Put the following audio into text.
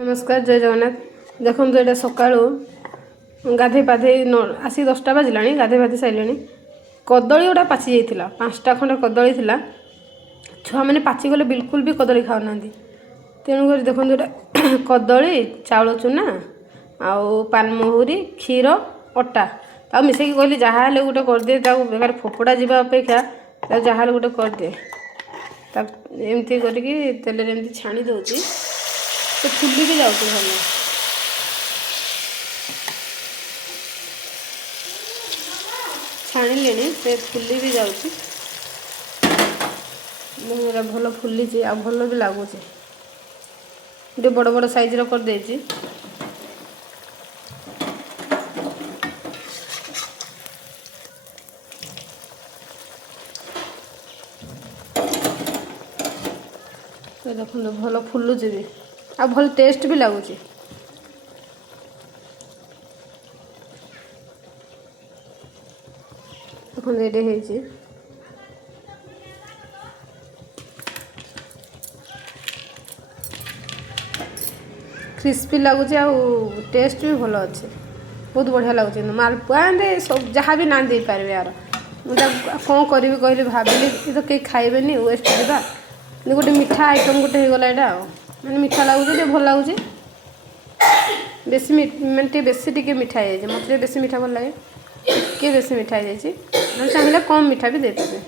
नमस्कार जय जगन्नाथ। देखो ये सका गाधे पाधे आसी 10टा बाजिला गाधे पाधे सारे कदली गोटा पाची जाइए 5टा खंडे कदली थी छुआ मैंने पाचिगले बिल्कुल भी कदली खाऊना तेणुक देखो ये कदली चाउल चूना आउ पानमहुरी क्षीर अटा आ मिसेक कहली जहाँ गोटे करदे बेकार फोपड़ा जावा अपेक्षा जहाँ गोटे करदे एमती करके तेल एमती छाणी दौची तो फुली भी जाऊँ भल छाणिले से फुली भी जाऊँगी भल फुली आ भल भी लगुच बड़ बड़ साइज कर देची देखो भल फुलुच भी आ भल टेस्ट भी लगुच देखो ये क्रिस्पी लगुच आ टेस्ट भी भल अच्छे बहुत बढ़िया लगुच मालपुआ सब जहाँ भी ना दे पारे यार मुझे कौन करी कहली भाविली ये तो कहीं खाइबे वेस्ट जावा गोटे मीठा आइटम गोटे होगला यहाँ मैंने मीठा लगुच भल लगुच बेसी मैंने बेसी टी मीठा है मत बेसी मीठा भल लगे टे बेसी मीठा है चाहिए कम मीठा भी दे पारे।